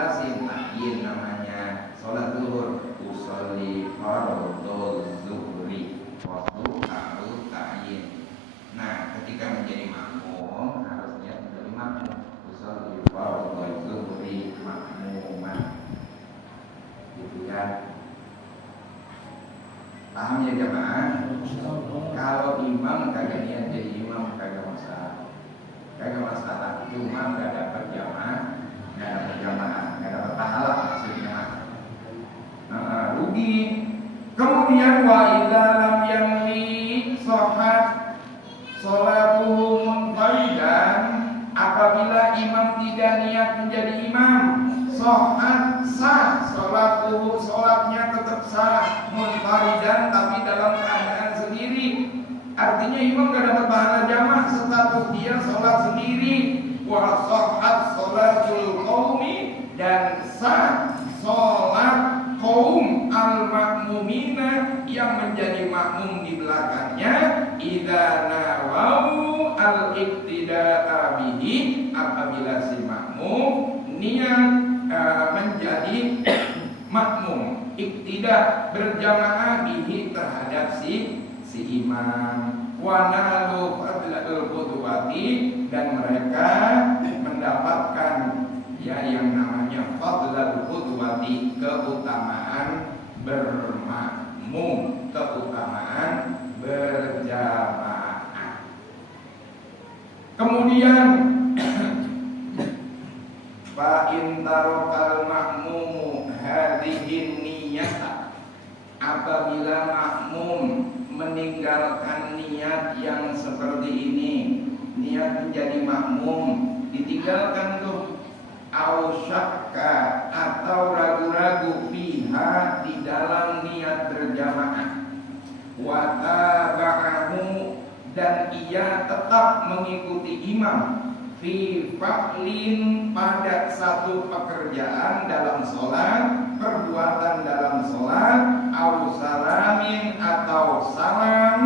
Sintain namanya sholat zuhur, usolli fardhu zuhri, waktu harus ta'yin. Nah, ketika menjadi makmum harus niat menjadi makmum, usolli fardhu zuhri makmuman. Gitu ya. Paham ya jamaah? Kalau imam kagak niat jadi imam kagak masalah. Kagak masalah, cuma gak dapat jamaah, gak dapat pahala maksudnya. Rugi. Kemudian wa idza lam yanwi shahat sholatuhu munfaridan, apabila imam tidak niat menjadi imam, shahat sah sholatuhu, sholatnya tetap sah, munfaridan tapi dalam keadaan sendiri. Artinya imam gak dapat pahala jamaah, status dia sholat sendiri. Wa shahat sholatul qaumi, dan sah sholat kaum al-makmumina yang menjadi makmum di belakangnya, idza nawau al-iqtida'a bihi, apabila si makmum niat menjadi makmum, iqtida berjamaah bihi terhadap si imam. Wa nalu fadlatul qudwati, dan mereka mendapatkan ya yang namanya fadlul qudwati, keutamaan bermakmum, keutamaan berjamaah. Kemudian fa in tarakal makmumu hadhihi niyyata, apabila makmum meninggalkan niat yang seperti ini, niat menjadi makmum ditinggalkan tuh, au syakka, atau ragu-ragu, fiha, di dalam niat berjamaah, wa tabahu, dan ia tetap mengikuti imam, fi fa'lin, pada satu pekerjaan dalam sholat, perbuatan dalam sholat, au salamin, atau salam,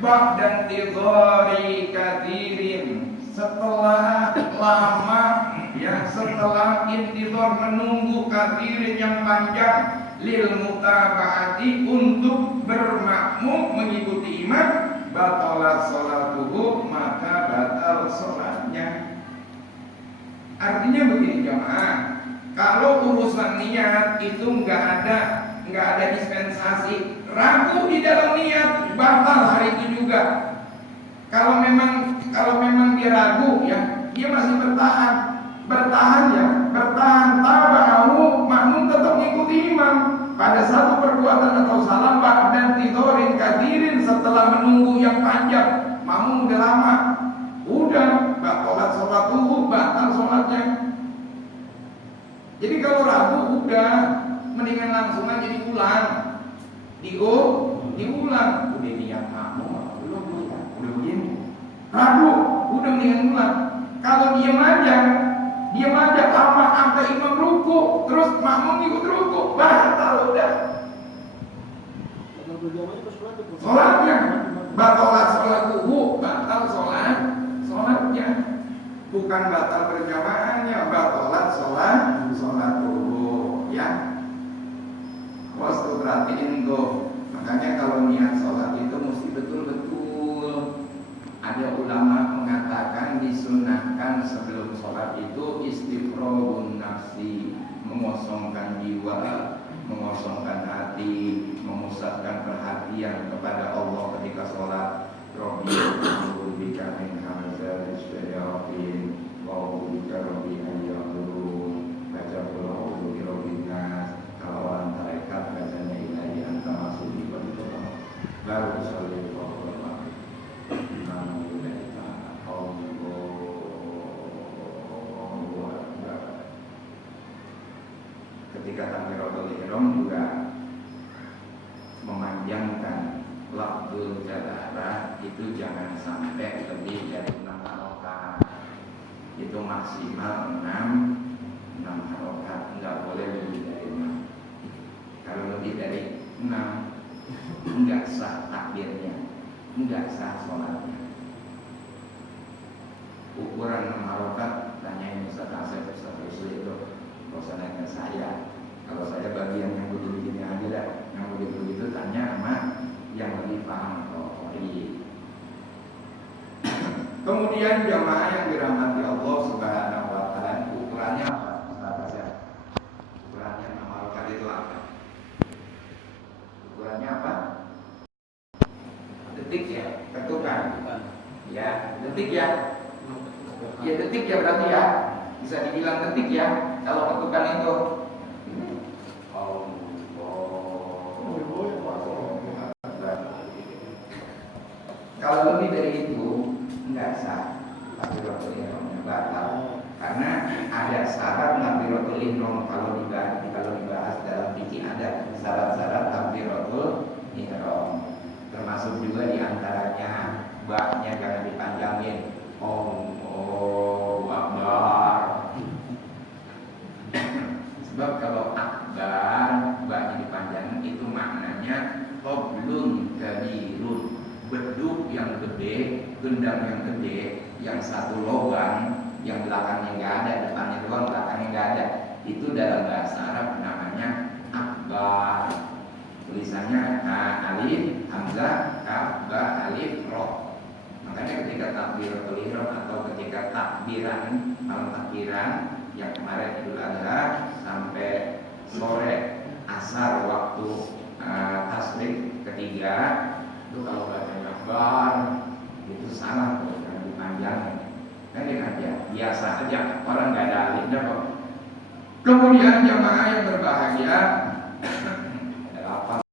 ba'da tidhari kathirin, setelah lama ya, setelah intidhar menunggu kathirin yang panjang, lil mutaba'ati, untuk bermakmum mengikuti imam, batalat sholatuhu, maka batal sholatnya. Artinya begini jamaah, kalau urusan niat itu nggak ada dispensasi. Ragu di dalam niat, batal hari itu juga. Kalau memang dia ragu ya, dia masih bertahan tabahu, makmum tetap mengikuti imam pada satu perbuatan atau salam, dan tidorin kadirin, setelah menunggu yang panjang, makmum udah lama, udah batalat sholatuhu, batal sholatnya. Jadi kalau ragu udah mendingan langsung aja diulang. Diulang. Udah niat makmum belum? Udah begini. Ragu, udah mendingan ulang. Kalau diam aja lama sampai imam ruku, terus makmum ikut ruku, batal udah. Sholatnya batalat sholatuhu, batal sholatnya. Bukan batal berjamaahnya, batalat sholatuhu ya. Wastu perhatiin tuh. Makanya kalau niat sholat itu mesti betul-betul. Ada ulama mengatakan disunahkan sebelum sholat itu istifrogun nafsi, mengosongkan jiwa, mengosongkan hati, memusatkan perhatian kepada Allah ketika sholat. Rabbi a'udzu bika min hamazatis syayatin wa a'udzu bika rabbi an yahdurun. Baca qul a'udzu birabbin nas, kalau orang tarekat bacanya ilahi anta masudi wa billahi. Baru sholli wa ketika takbiratul ihram juga memanjangkan lafzul jalalah, itu jangan sampai lebih dari 6 harokat. Itu maksimal 6 harokat, enggak boleh lebih dari 6. Kalau lebih dari 6 enggak sah takbirnya, enggak sah sholatnya. Ukuran 6 harokat, tanyain Ustaz Asep, Ustaz Rusli, Kemudian jamaah yang dirahmati Allah Subhanahu wa taala, ukurannya apa? Ukurannya mengamalkan itu apa? Ukurannya apa? Detik ya, ketukan. Ya, detik ya. Ya detik ya berarti ya. Bisa dibilang detik ya kalau ketukan itu. Kalau lebih dari itu enggak sah takbiratul ihramnya batal karena ada syarat takbiratul ihram. Kalau dibahas dalam fikih ada syarat-syarat takbiratul ihram, termasuk juga diantaranya baknya jangan dipanjangin. Allahu Akbar. Sebab kalau akbar baknya dipanjangin itu maknanya qoblun kabirun, beduk yang gede, gendang yang gede, yang satu lubang, yang belakangnya nggak ada, depannya doang, belakangnya nggak ada. Itu dalam bahasa Arab namanya akbar. Tulisannya alif hamzah kaf ba alif ro. Makanya ketika takbiratul ihram atau ketika takbiran, malam takbiran yang kemarin Idul Adha sampai sore asar waktu tasbih ketiga, itu kalau baca akbar itu salah tuh, jangan dipanjangin. Pendek aja, biasa aja, orang nggak ada alifnya kok. Kemudian jamaah yang berbahagia